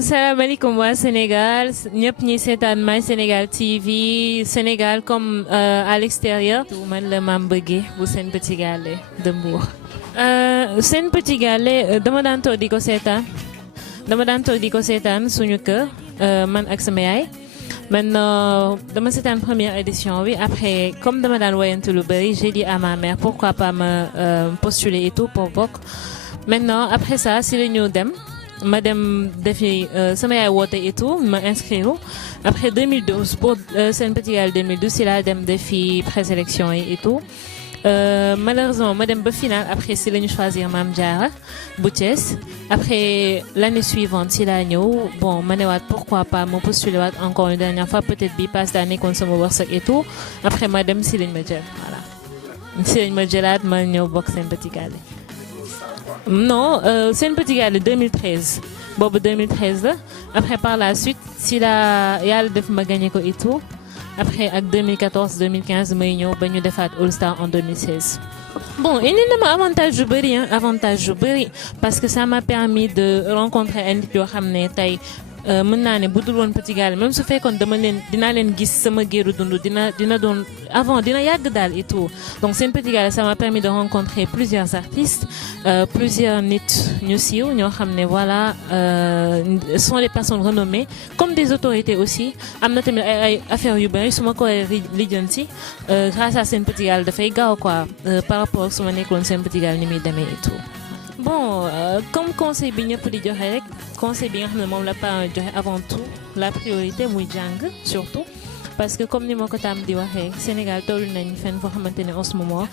salaamaaleykum waa Sénégal ñëpp ñi seetaan My Sénégal TV Sénégal comme à l'extérieur. man la Mame Bëggé bu Sen Petit Gallé de Mbour. Sen Petit Gallé dama daan toog di ko seetaan suñu kër man ak sama yaay. Maintenant dama seetaan première édition bi après comme dama daan woyantu lu bari j'ai dit à ma mère pourquoi pas me postuler et tout pour bokk. Maintenant après ça si la ñu dem. ma dem defi sama yaay woote et tout ma inscrire après 2012 pour Sen Petit Gallé 2012 si laa dem defi présélection yi et tout malheureusement ma dem ba final après si la ñu choisir Mame Diarra bu Thiès après l'année suivante si laa ñëw bon ma ne waat pourquoi pas ma postuler waat encore une dernière fois peut-être bi passe daa nekkoon sama wërsëg et tout après ma dem si lañ ma jël voilà si lañ ma jëlaat ma ñëw bokk Sen Petit Gallé. Non Sen Petit Gallé 2013 boobu 2013 la après par la suite si la yàlla def ma gagné ko et tout après ak 2014 2015 may ñëw ba ñu defaat All Star en 2016. Bon indi na ma avantage yu bëri parce que ça m'a permis de rencontrer ay nit yoo xam ne tey mën naa ne bu dul woon Petit Gallé même su fekkoon dinaa leen gis sama géeru dund dina doon avant dina yàgg daal et tout donc Sen Petit Gallé ça m'a permis de rencontrer plusieurs artistes plusieurs nit ñu siiw ñoo xam ne voilà sont des personnes renommées comme des autorités aussi am na tamit ay affaires yu bëri su ma ko lijjanti grâce à Sen Petit Gallé dafay gaaw quoi par rapport su ma nekkoon Sen Petit Gallé ni muy demee et tout. Bon comme conseil bi ñëpp di joxe rek conseil bi nga xam ne moom la parent joxe avant tout la priorité muy jàng surtout parce que comme ni ma ko tam di waxee Sénégal tollu nañ fenn foo xamante ne en ce moment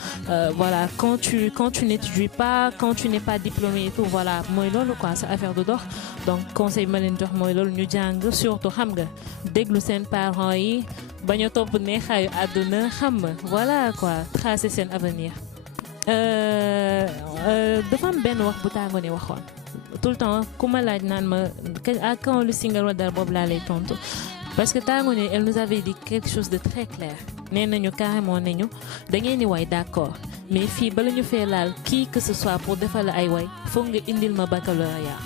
voilà quand tu n'étudies pas quand tu n'es pas diplômé et tout voilà mooy loolu quoi sa affaire de dox donc conseil bi ma leen jox mooy loolu ñu jàng surtout xam nga déglu seen parents yi bañ a topp neexaayu àdduna xam nga voilà quoi tracer seen avenir. Dafa am benn wax bu Tangone waxoon tout le temps ku ma laaj naan ma à quand le single wa dara boobu laa lay tontu parce que Tangone elle nous avait dit quelque chose de très clair nee nañu carrément nañu da ngeen di way d'accord mais fii bala ñu fee laal qui que ce soit pour defal la ay way foog nga indil ma baccalauréat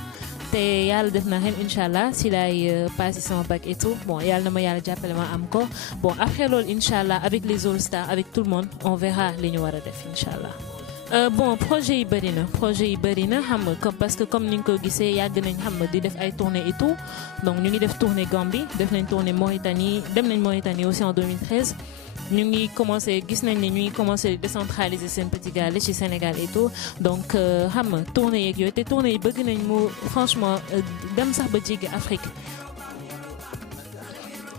te yàlla def na ren incha allah si laay passé sama bac et tout bon yàlla na ma yàlla jàppale ma am ko bon après loolu incha allah avec les All Stars avec tout le monde on verra li ñu war a def incha allah. Bon projet yi bëri na xam nga parce que comme ni nga ko gisee yàgg nañ xam nga di def ay tournées et tout donc ñu ngi def tournée Gambie def nañ tournée Mauritanie dem nañ Mauritanie aussi en 2013. ñu ngi commencé gis nañ ne ñu ngi commencé décentraliser Sen Petit Gallé ci Sénégal et tout donc xam nga tournée yeeg yooyu te tournée yi bëgg nañ mu franchement dem sax ba jéggi Afrique.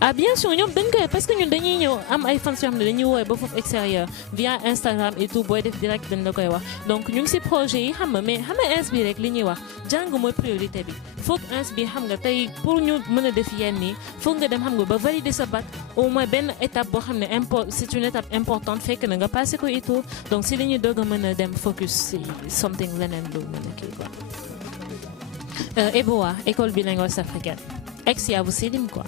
Ah bien sûr ñoom dañ koy parce que ñun dañuy ñëw am ay fans yoo xam ne dañuy woowee ba foofu extérieur via Instagram et tout booy def direct dañ la koy wax donc ñu ngi ci projet yi xam nga mais xam nga ins bi rek li ñuy wax jàng mooy priorité bi foog ins bi xam nga tey pour ñu mën a def yenn yi foog nga dem xam nga ba valider sa bac au moins benn étape boo xam ne c'est une étape importante fekk na nga passé ko et tout donc si li ñuy doog a mën a dem focus si something leneen lu mën a kii quoi. EBOA école bilingue ouest-africaine ex Yavuz Selim quoi.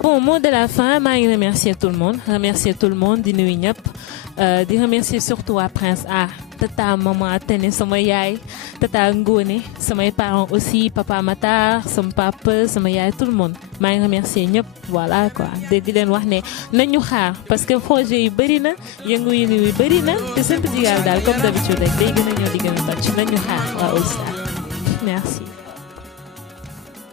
Bon mot de la fin maa ngi remercier tout le monde di nuyu ñëpp di remercier surtout à Prince A tata maman Tene sama yaay tata Ngone samay parents aussi papa Matar sama papa sama yaay tout le monde maa ngi remercier ñëpp voilà quoi di leen wax ne nañu xaar parce que projet yi bëri na yëngu-yëngu yi bëri na te Sen Petit Gallé daal comme d'habitude rek day gën a ñëw di gën a toj nañu xaar waa All Star merci.